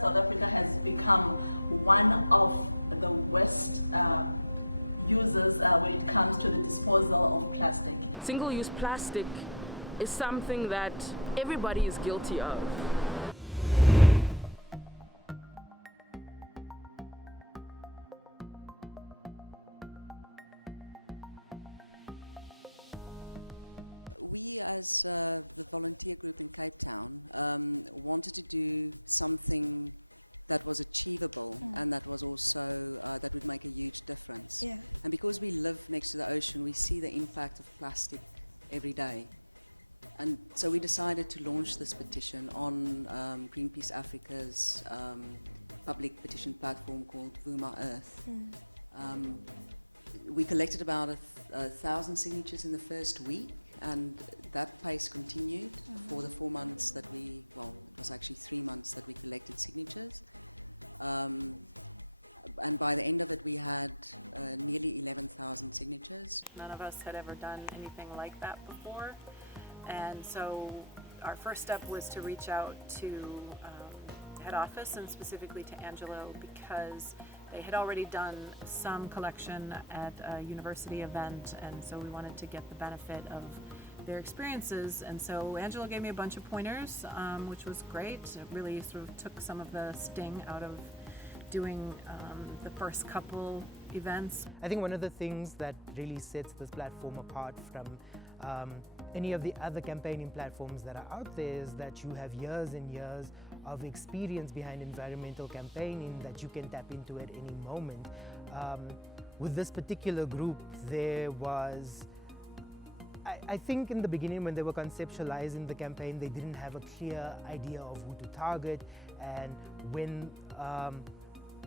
South Africa has become one of the worst users when it comes to the disposal of plastic. Single-use plastic is something that everybody is guilty of. We, as the volunteer group in Cape Town, wanted to do something that was achievable and that was also that would make a huge difference. Yeah. And because we live next to the ocean, we see the impact of plastic every day. And so we decided to launch this petition on Greenpeace Africa's public petition platform called Vuma Earth. We collected about 1,000 signatures in the first week, and that pace continued for the 4 months that it was actually 3 months that we collected signatures. And by the end of it, we had nearly 11,000 signatures. None of us had ever done anything like that before. And so our first step was to reach out to head office, and specifically to Angelo, because they had already done some collection at a university event, and so we wanted to get the benefit of their experiences. And so Angelo gave me a bunch of pointers, which was great. It really sort of took some of the sting out of doing the first couple events. I think one of the things that really sets this platform apart from any of the other campaigning platforms that are out there is that you have years and years of experience behind environmental campaigning that you can tap into at any moment. With this particular group, there was, I think in the beginning when they were conceptualizing the campaign, they didn't have a clear idea of who to target and when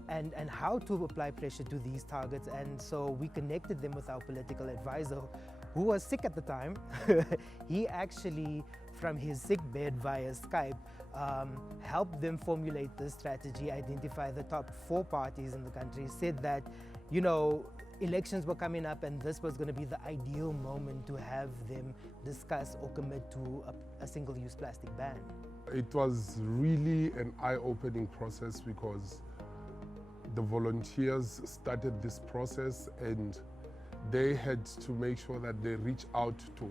and how to apply pressure to these targets. And so we connected them with our political advisor, who was sick at the time. He actually, from his sick bed via Skype, helped them formulate this strategy, identify the top 4 parties in the country, said that, you know, elections were coming up and this was going to be the ideal moment to have them discuss or commit to a single-use plastic ban. It was really an eye-opening process because the volunteers started this process and they had to make sure that they reach out to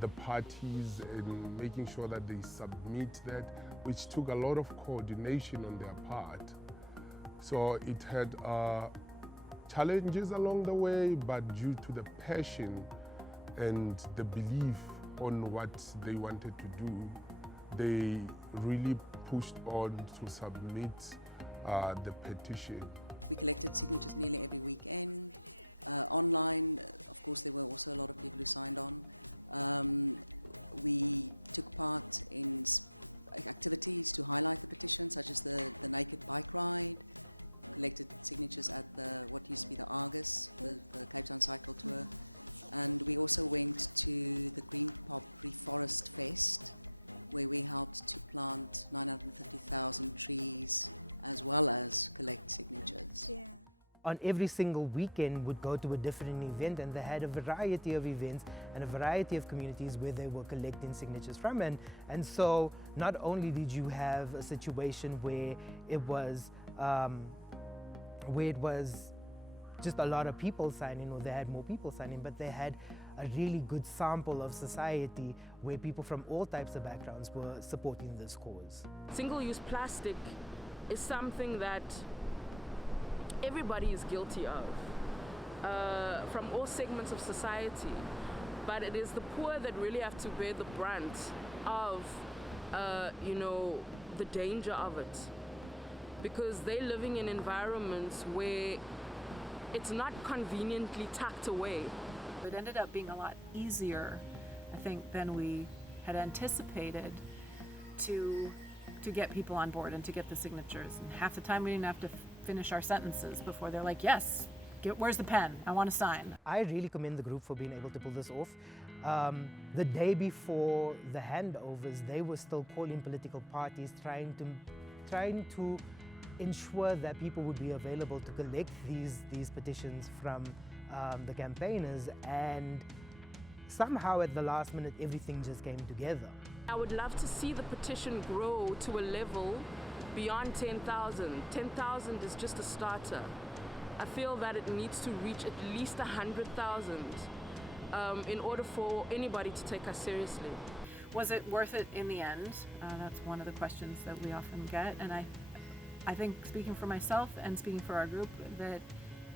the parties and making sure that they submit that, which took a lot of coordination on their part. So it had challenges along the way, but due to the passion and the belief on what they wanted to do, they really pushed on to submit the petition. We collected signatures nearly every weekend. Online, of course, there were also a lot of people who signed on. We took part in activities to highlight the petition, such as the naked bike ride. Collected signatures at what used to be the Argus, the Cape Town Cycle Tour. And we also went to the Green Pop Reforest Fest, where we helped to plant 950,000 trees, as well as collect signatures. Yeah. On every single weekend would go to a different event, and they had a variety of events and a variety of communities where they were collecting signatures from. And so not only did you have a situation where it was just a lot of people signing, or they had more people signing, but they had a really good sample of society where people from all types of backgrounds were supporting this cause. Single-use plastic is something that everybody is guilty of, from all segments of society. But it is the poor that really have to bear the brunt of, the danger of it. Because they're living in environments where it's not conveniently tucked away. It ended up being a lot easier, I think, than we had anticipated to get people on board and to get the signatures. And half the time we didn't have to finish our sentences before they're like, yes, where's the pen? I want to sign. I really commend the group for being able to pull this off. The day before the handovers, they were still calling political parties, trying to ensure that people would be available to collect these petitions from the campaigners, and somehow at the last minute everything just came together. I would love to see the petition grow to a level beyond 10,000. 10,000 is just a starter. I feel that it needs to reach at least 100,000 in order for anybody to take us seriously. Was it worth it in the end? That's one of the questions that we often get, and I think, speaking for myself and speaking for our group, that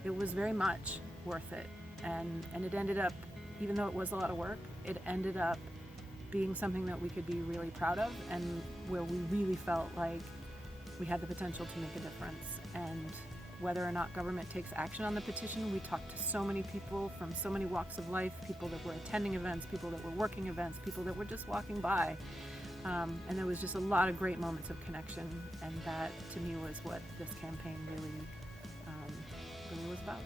it was very much worth it, and it ended up, even though it was a lot of work, it ended up being something that we could be really proud of, and where we really felt like we had the potential to make a difference. And whether or not government takes action on the petition, we talked to so many people from so many walks of life, people that were attending events, people that were working events, people that were just walking by. And there was just a lot of great moments of connection, and that to me was what this campaign really was about.